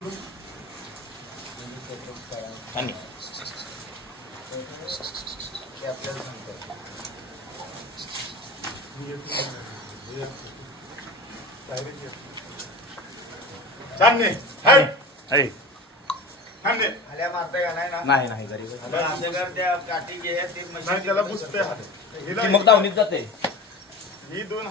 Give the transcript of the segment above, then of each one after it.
आणि आपल्याला सांगतात आल्या मारता का नाही ना? नाही नाही घरी त्या काठी जे आहे ती मशीन त्याला पुसते मग दावणीत जाते ही दोन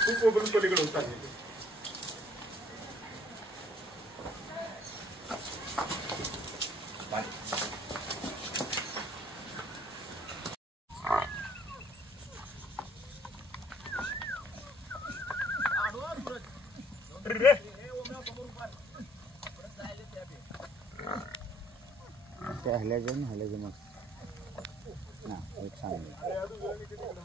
खूप ओबरून पलीकडे होतात हल्याचं मग ना एक चांगलं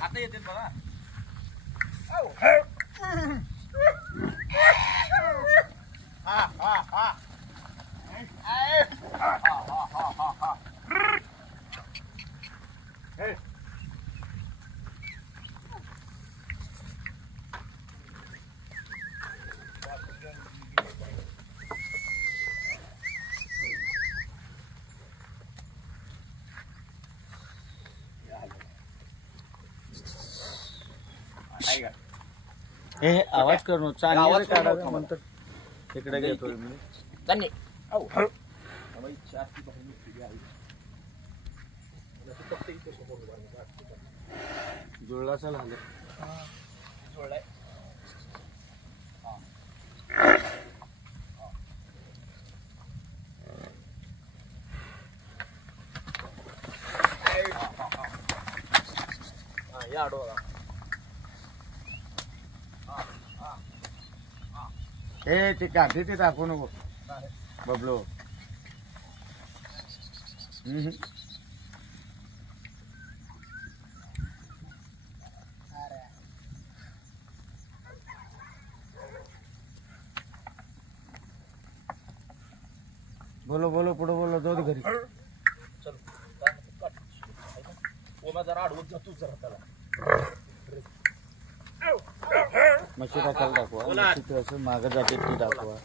आता येते बघा हे आवाज करू चांगला काढावा म्हणतात तिकडे घेतो मी त्यांनी जुळला चला जोडलाय या आडवा हे ते काठी ते दाखवू नको बबलो बोलो बोलो पुढे बोलो जाऊ दे घरी चल ओमा जरा आडवत जा तू जरा त्याला मच्छी टाकायला दाखवा मच्छी असं मागं जाते ती दाखवा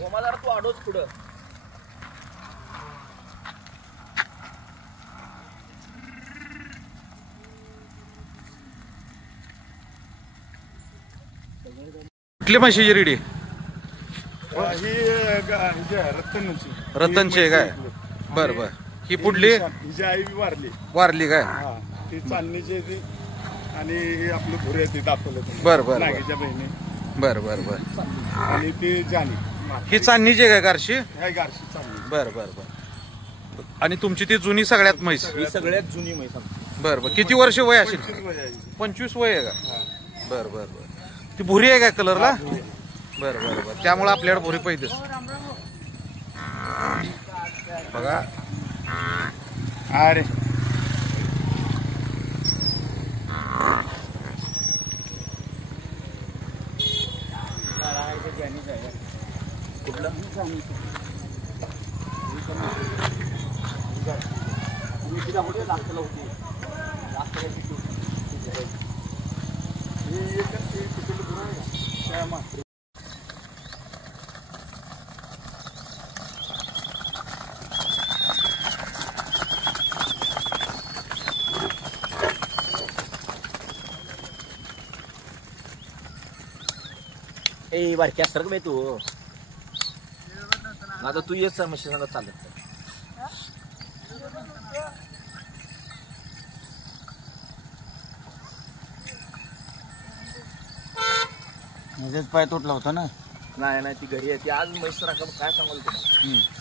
ओमा जरा तू आडोच पुढं कुठली म्हशीची रेडी ही रत्नाची रतनची आहे काय बर बर ही पुढली हिची आई वारली वारली काय हा ती चांदणीची ती आणि ही आपलं भुरे ती दाखवलं बर बर नागीच्या बहिणी बर बर बर आणि ती जाणी ही चांदणीची आहे काय गारशी काय गारशी चांदणी बर बर बर आणि तुमची ती जुनी सगळ्यात म्हैस ही सगळ्यात जुनी म्हैस आमची. बर बर किती वर्ष वय असेल 25 वय आहे हिची. 25 वय आहे का बर बर बर ती भुरी आहे काय कलरला बर बर बर त्यामुळे आपल्याकडे भुरी पाहिजे बघा अरे कुठलं ए बारकी असतं का बाई तू आता तू येत म्हशी सांगत चालत म्हणजेच पाय तुटला होता ना. नाही ती घरी आहे ती आज म्हैस राखा काय सांगाल तुला